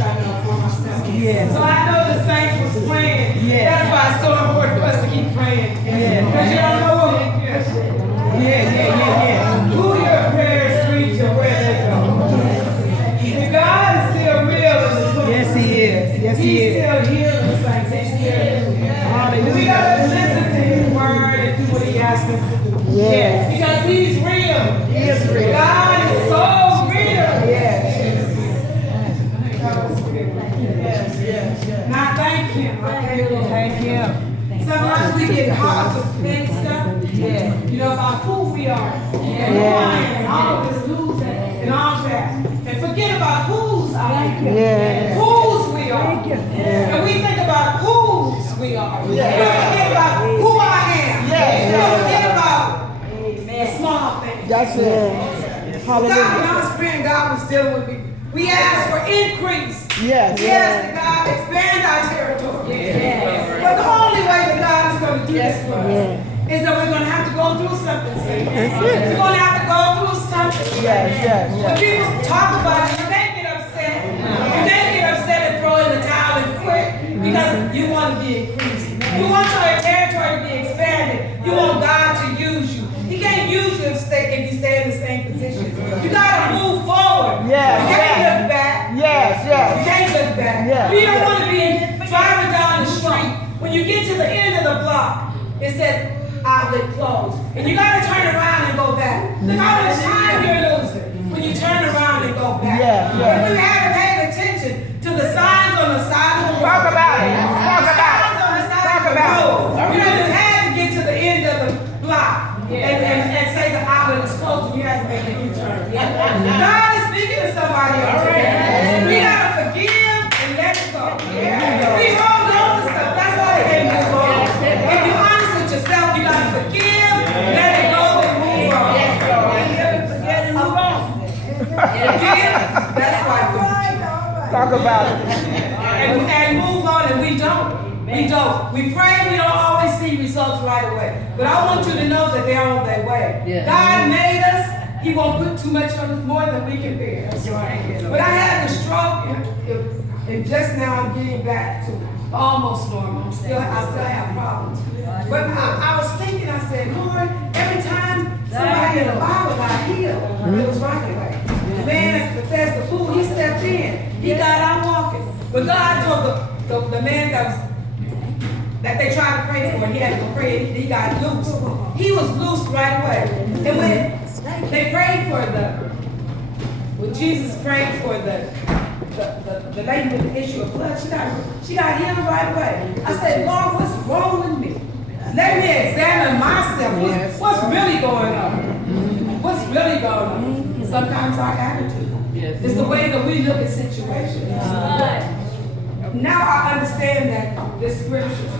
I know for myself. Yes. So I know the saints was praying. Yes. That's why it's so important for us to keep praying. Yes. Because you don't know what who your prayers reach and where they go. If God is still real in the book. Yes, He is. Yes, He He's is. still healing the saints. He's still healing. Hallelujah. We gotta listen to His word and do what He asks us to do. Yes. Because He's real. He is real. God is so real. Yes. And I thank Him. Thank Him. Sometimes we get caught up in stuff. Yeah. You know, about who we are. And who I am. And all of this lose and all that. And forget about whose I am. Yeah. Whose we are. And we think about whose we are. We forget about who I am. We forget about the small things. That's it. God, when Hallelujah. I was praying, God was dealing with me. We asked for increase. Yes. We asked that God expand our territory. But the only way that God is going to do this for us is that we're going to have to go through something. We're going to have to go through something. When people talk about it, they get upset. They get upset and throw in the towel and quit because you want to be increased. You want your territory to be expanded. You want God to use you. He can't use you if you stay in the same position. You got to move forward. You can't look back. You can't look back. You don't want to be driving down the street. When you get to the end of the block, it says outlet closed. And you got to turn around and go back. Look how much time you're losing when you turn around and go back. If we hadn't paid attention to the signs on the side of the road, signs on the side of the road, you would have had to get to the end of the block and say the outlet is closed and you have to make a U-turn. God is speaking to somebody up there. We got to forgive and let it go. We hold on to stuff. That's why we can't move on. If you're honest with yourself, you got to forgive, let it go, and move on. Forget and move on. Forgive, that's why. Talk about it. And move on, and we don't. We don't. We pray, we don't always see results right away. But I want you to know that they're on their way. God made us. He won't put too much on us, more than we can bear. But I had a stroke, and just now I'm getting back to almost normal. I still have problems. But I was thinking, I said, Lord, every time somebody in the Bible got healed, it was right away. The man that fed the food, he stepped in. He got out walking. But God told the man that they tried to pray for, he had to pray, he got loose. He was loose right away. And when they prayed for when Jesus prayed for the lady with the issue of blood, she got healed right away. I said, Lord, what's wrong with me? Let me examine myself. What's really going on? What's really going on? Sometimes our attitude. It's the way that we look at situations. Now I understand that this scripture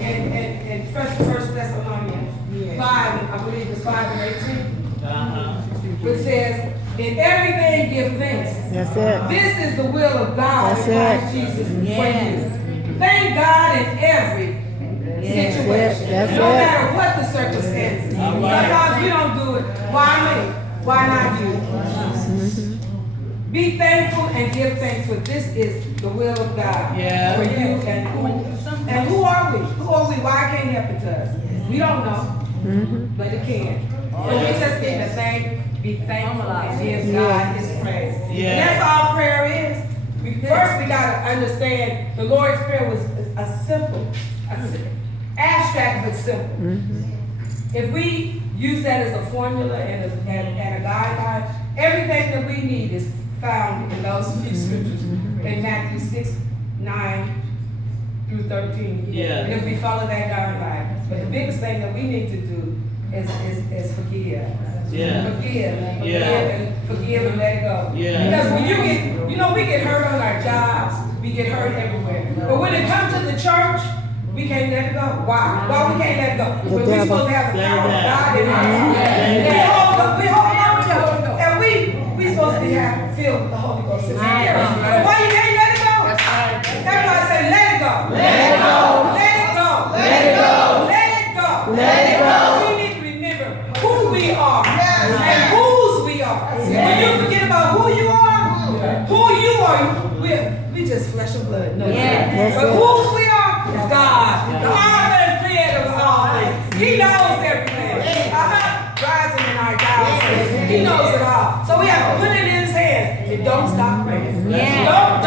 in First Thessalonians 5, I believe it's 5:18, which says, in everything give thanks. That's it. This is the will of God in Christ Jesus for you. Thank God in every situation. No matter what the circumstances. Sometimes we don't do it. Why me? Why not you? Be thankful and give thanks, for this is the will of God for you and who are we? Who are we? Why can't it happen to us? We don't know, but it can. So we just need to be thankful and give God His praise. And that's all prayer is. First we got to understand the Lord's Prayer was abstract but simple. If we use that as a formula and a guideline, everything that we need is found in those few scriptures in Matthew 6:9-13. And if we follow that guideline, but the biggest thing that we need to do is forgive. Forgive and let it go. Because when we get hurt on our jobs, we get hurt everywhere. But when it comes to the church, we can't let it go. Why? Why we can't let it go? Because we're supposed to have the power of God in us. We hold on to it. And we're supposed to be filled with the Holy Ghost. Why you can't let it go? Everybody say, let it go. Let it go. Let it go. Let it go. Let it go. Let it go. We need to remember who we are and whose we are. When you forget about who you are, we just flesh and blood. No, Yes, but sir. whose we are is God, the author and creator of all things. He knows everything. Rising in our doubts. He knows it all. So we have to put it in his hands and don't stop praying. Don't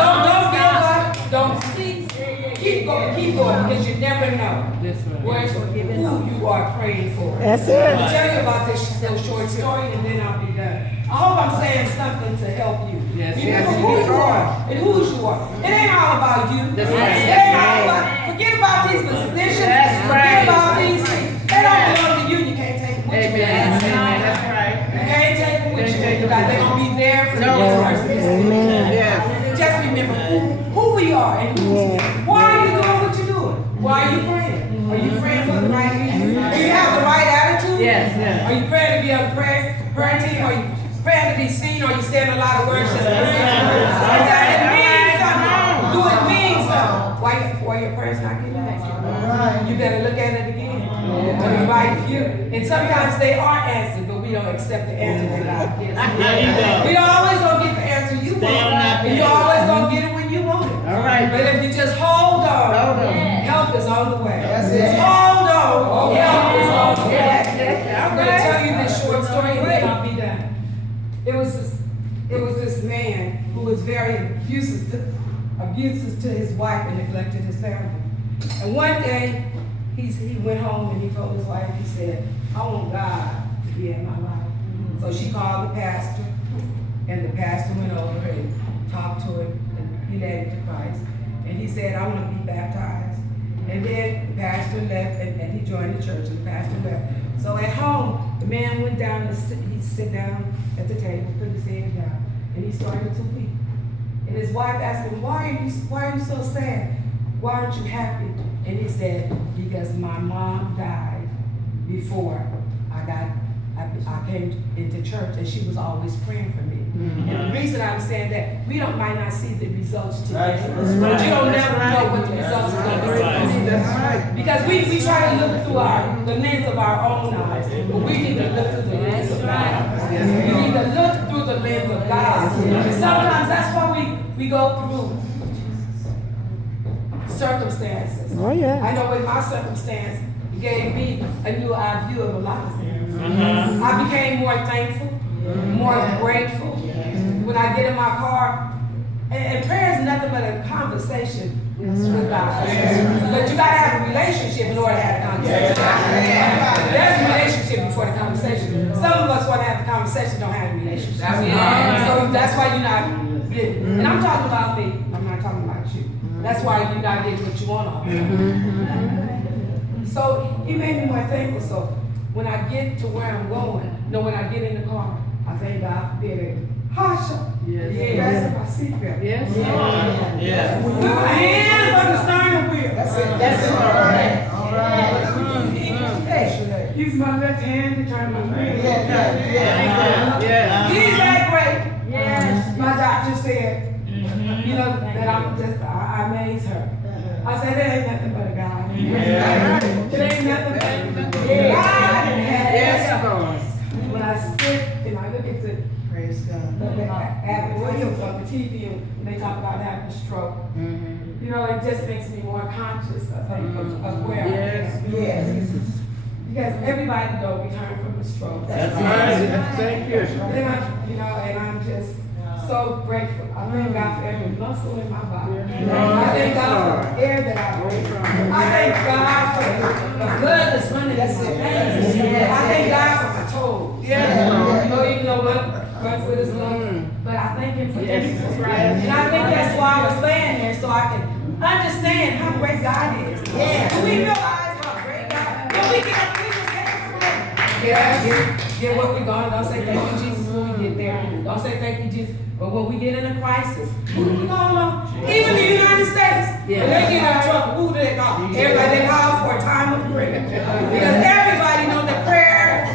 give up. Don't cease. Keep going, because you never know who you are praying for. That's it. I'll tell you about this little short story and then I'll be done. I hope I'm saying something to help you. Remember who you are and whose you are. It ain't all about you. It ain't all about, forget about these positions. Forget about these things. They don't belong to you. You can't take them with you. That's right. You can't take them with you. They're going to be there for the next person. Amen. Just remember who we are and why are you doing what you're doing? Why are you praying? Are you praying for the right reason? Do you have the right attitude? Yes. Are you praying to be on the prayer team? Are you praying to be seen? Or are you saying a lot of words just to say? It doesn't mean something. Do it mean something? Why your prayers not getting answered? You better look at it again. The right view. And sometimes they are answered, but we don't accept the answer that God gives. We always don't get the answer you want. And you always don't get it when you want it. All right. But if you just hold on, help is on the way. Just hold on, help is on the way. I'm going to tell you this short story and then I'll be done. It was this man who was very abusive to his wife and neglected his family. And one day, he went home and he told his wife, he said, I want God to be in my life. So she called the pastor, and the pastor went over and talked to him, and he led him to Christ. And he said, I want to be baptized. And then the pastor left, and he joined the church, and the pastor left. So at home, the man went down to sit down at the table, put his head down, and he started to weep. And his wife asked him, why are you so sad? Why aren't you happy? And he said, because my mom died before I came into church, and she was always praying for me. And the reason I'm saying that, we might not see the results today, but you don't never know what the results are going to be. Because we try to look through the lens of our own eyes, but we need to look through the lens of God. We need to look through the lens of God. And sometimes that's why we go through circumstances. Oh, yeah. I know with my circumstance, it gave me a new eye view of a lot of things. I became more thankful, more grateful. When I get in my car, and prayer is nothing but a conversation with God. But you gotta have a relationship in order to have a conversation. There's a relationship before the conversation. Some of us want to have a conversation, don't have a relationship. So that's why you're not getting. And I'm talking about me. I'm not talking about you. That's why you're not getting what you want all the time. So he made me more thankful. So when I get to where I'm going, when I get in the car, I thank God for being able to Hasha. Yes. My seatbelt. Yes. With my hands on the steering wheel. That's it. All right. Use my left hand to turn my wheel. He's that great. Yes. My doctor said, that I amaze her. I said, it ain't nothing but a God. It ain't nothing but a God. Yes. When I sit and I look at the advertisements on the TV and they talk about having a stroke, it just makes me more conscious of where I am. Yes. Because everybody don't return from a stroke. That's right. Thank you. And I'm just so grateful. I thank God for every muscle in my body. I thank God for the air that I breathe. I thank God for the blood that's running in my veins. I thank God for my toes. Even though one foot is long, but I thank Him for everything. And I think that's why I was laying there, so I can understand how great God is. Do we realize how great God is? When we get up, we just get what we're going. Don't say thank you, Jesus, when we get there. Don't say thank you, Jesus. But when we get in a crisis, who do we call on? Even the United States, when they get in trouble, who do they call? Everybody, they call for a time of prayer. Because everybody knows that prayer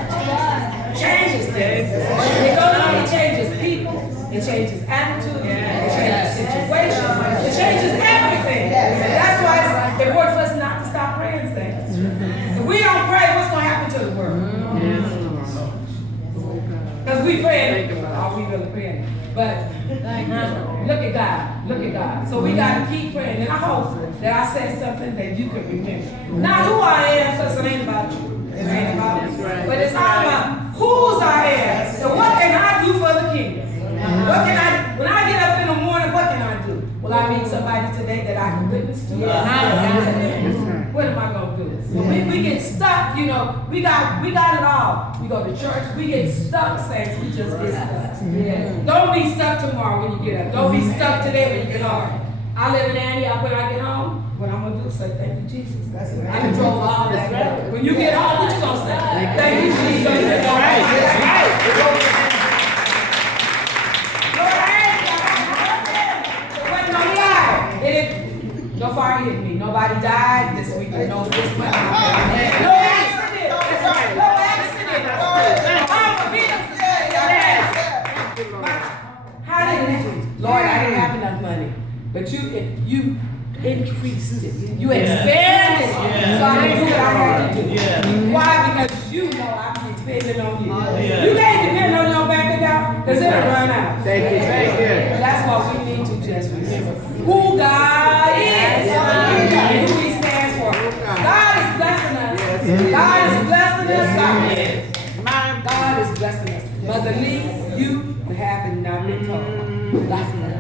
changes things. It changes people, it changes attitudes, it changes situations, it changes everything. And that's why it's important for us not to stop praying things. If we don't pray, what's going to happen to the world? Because we pray, are we really praying? But look at God. Look at God. So we got to keep praying. And I hope that I said something that you can remember. Not who I am, because it ain't about you. It ain't about me. But it's all about whose I am. So what can I do for the kingdom? What can I, when I get up in the morning, what can I do? Will I meet somebody today that I can witness to? What am I going to do? When we get stuck, you know, we got it all. We go to church, we get stuck, saints, we just get stuck. Don't be stuck tomorrow when you get up. Don't be stuck today when you get home. I live in Antioch. When I get home, what I'm going to do is say, thank you, Jesus. I can drove all that. When you get home, what you going to say? Thank you, Jesus. No fire hit me. Nobody died this week. No, this month. No accident. No accident. How did it happen? Lord, I didn't have enough money. But you increased it. You expanded it. So I didn't do what I had to do. Why? Because you know I'm depending on you. You can't depend on your bank account because it'll run out. Thank you. That's what we need to just remember. Who God is. And who He stands for. God is blessing us. God is blessing us. God is blessing us. Mother Lee, you haven't not been told.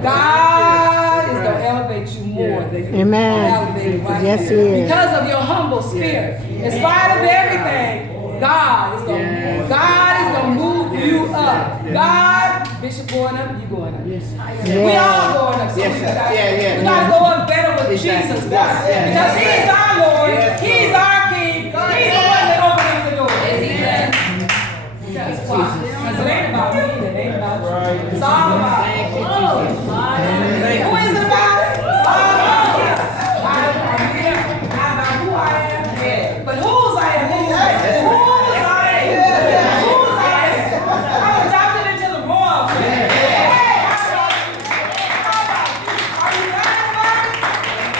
God is going to elevate you more than you elevated right now. Because of your humble spirit. In spite of everything, God is going to move you up. God, Bishop going up, you going up. We all going up. So we got to go up better with Jesus Christ. Because He's our Lord. He's our King. He's the one that opens the door. That's why. Because it ain't about me. It ain't about you. It's all about who is it about? It's all about Him. Not about who I am, but whose I am. Whose I am. I'm adopted into the royal family. Are you glad about it?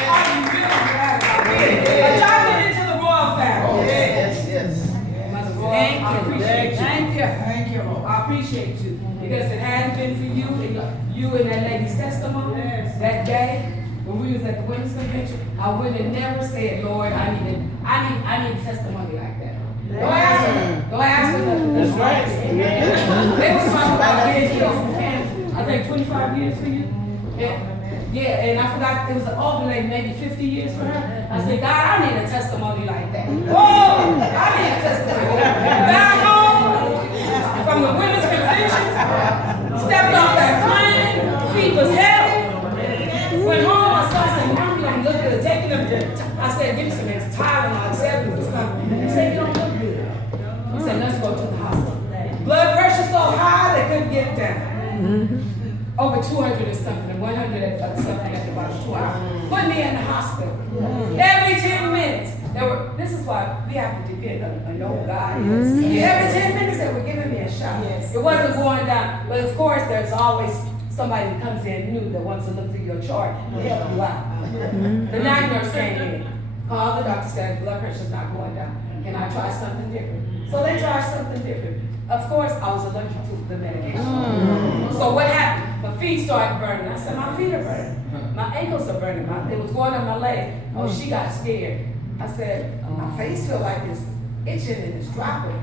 Are you really glad about it? Adopted into the royal family. Yes. Thank you. I appreciate you. Because it hadn't been for you and that lady's testimony that day when we was at the women's convention, I would have never said, Lord, I need a testimony like that. Don't ask for nothing. That's right. They was talking about getting healed from cancer. I think 25 years for you. And I forgot it was an older lady, maybe 50 years for her. I said, God, I need a testimony like that. Whoa! I need a testimony. Back home from the women's convention, stepped off that plane, feet was heavy. Went home, I said, Mom, you don't look good. Taking them to, I said, give me some Tylenol, Xepin or something. He said, you don't look good. He said, let's go to the hospital. Blood pressure so high, they couldn't get it down. Over 200 or something, 100 and something at about 2 hours. Put me in the hospital. Every 10 minutes. This is why we have to depend on your God. Every 10 minutes they were giving me a shot. It wasn't going down. But of course, there's always somebody that comes in new that wants to look through your chart and help you out. The night nurse came in. Called the doctor, said blood pressure's not going down. Can I try something different? So they tried something different. Of course, I was allergic to the medication. So what happened? My feet started burning. I said, my feet are burning. My ankles are burning. It was going on my leg. Oh, she got scared. I said, my face feel like it's itching and it's dropping.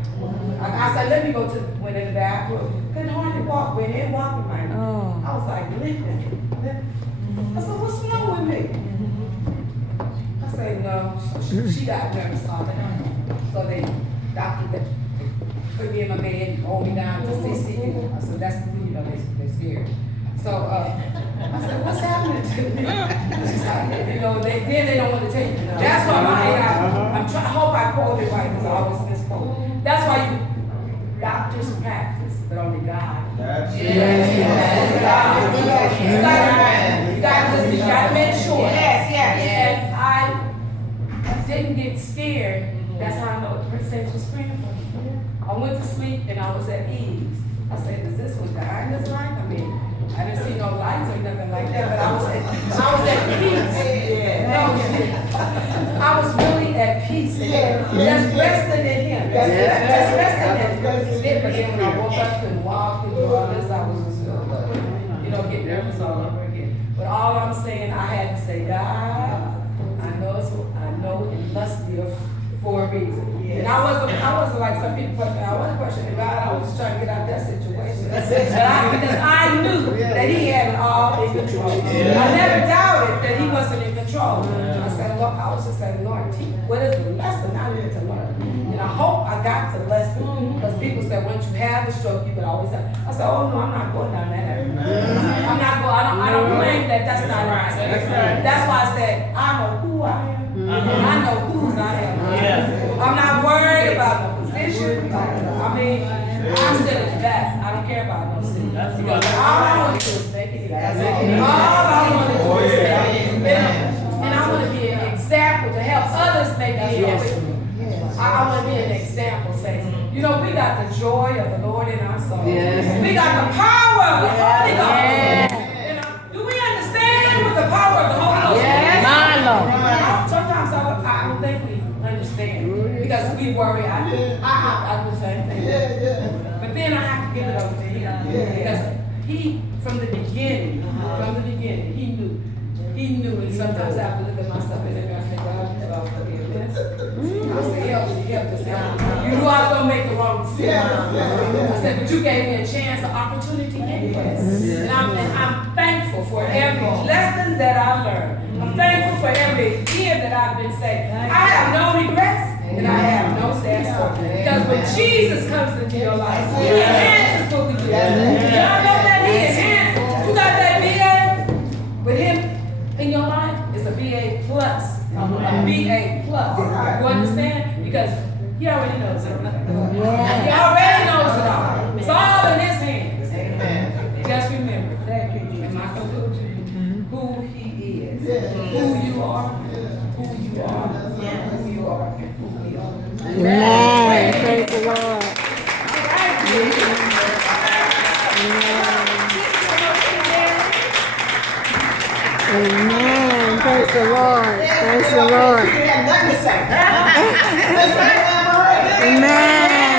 I said, let me go to, went in the bathroom. Couldn't hardly walk. Went in walking right now. I was like, limping. I said, what's wrong with me? I said, no. She got nervous all the time. So they, doctor, put me in my bed, hold me down, just say, see you. I said, that's, they're scared. So I said, what's happening to me? She's like, they don't want to tell you. That's why I hope I quoted right because I always misquote. That's why doctors practice, but only God. Yes. You got to make sure. Yes. And I didn't get scared. That's how I know the percentage was praying for me. I went to sleep and I was at ease. I said, is this what God is like? I mean, I didn't see no lights or nothing like that, but I was at peace. I was really at peace in Him. Just resting in Him. Just resting in Him. But then when I woke up and walked and do all this, I was, getting nervous all over again. But all I saying I had to say, God, I know it must be for a reason. And I wasn't like some people question. I wasn't questioning God. I was just trying to get out that situation. Because I knew that He had it all in control. I never doubted that He wasn't in control. I said, Lord, I was just saying, Lord, what is the lesson I need to learn? And I hope I got the lesson. Because people said, once you have the stroke, you can always have. I said, oh no, I'm not going down that avenue. I'm not going. I don't claim that that's not right. That's why I said, I know who I am. I know whose I am. I'm not worried about no position. I mean, I'm still at the back. I don't care about no seat. Because all I want to do is make it. All I want to do is make it. And I want to be an example to help others make it. I want to be an example, saying, you know, we got the joy of the Lord in our soul. We got the power of the Holy Ghost. You know, do we understand what the power of the Holy Ghost is? My Lord. Sometimes I don't think we understand because we worry. I do the same thing. But then I have to give it over to Him because He, from the beginning, He knew. And sometimes I have to look at myself in the mirror and say, God, you know, forgive this. I said, help me. You knew I was going to make the wrong decision. I said, but you gave me a chance, an opportunity anyways. And I'm thankful for every lesson that I learned. I'm thankful for every year that I've been saved. I have no regrets and I have no sad stories. Because when Jesus comes into your life, He enhances what we do. Y'all know that He enhances. You got that BA with Him in your life? It's a BA plus. A BA plus. You understand? Because He already knows everything. He already knows it all. It's all in His hands. Just remember, in my conclusion, who He is, who you are, and who we are. Amen. Praise the Lord. Amen. Praise the Lord. Praise the Lord. Amen.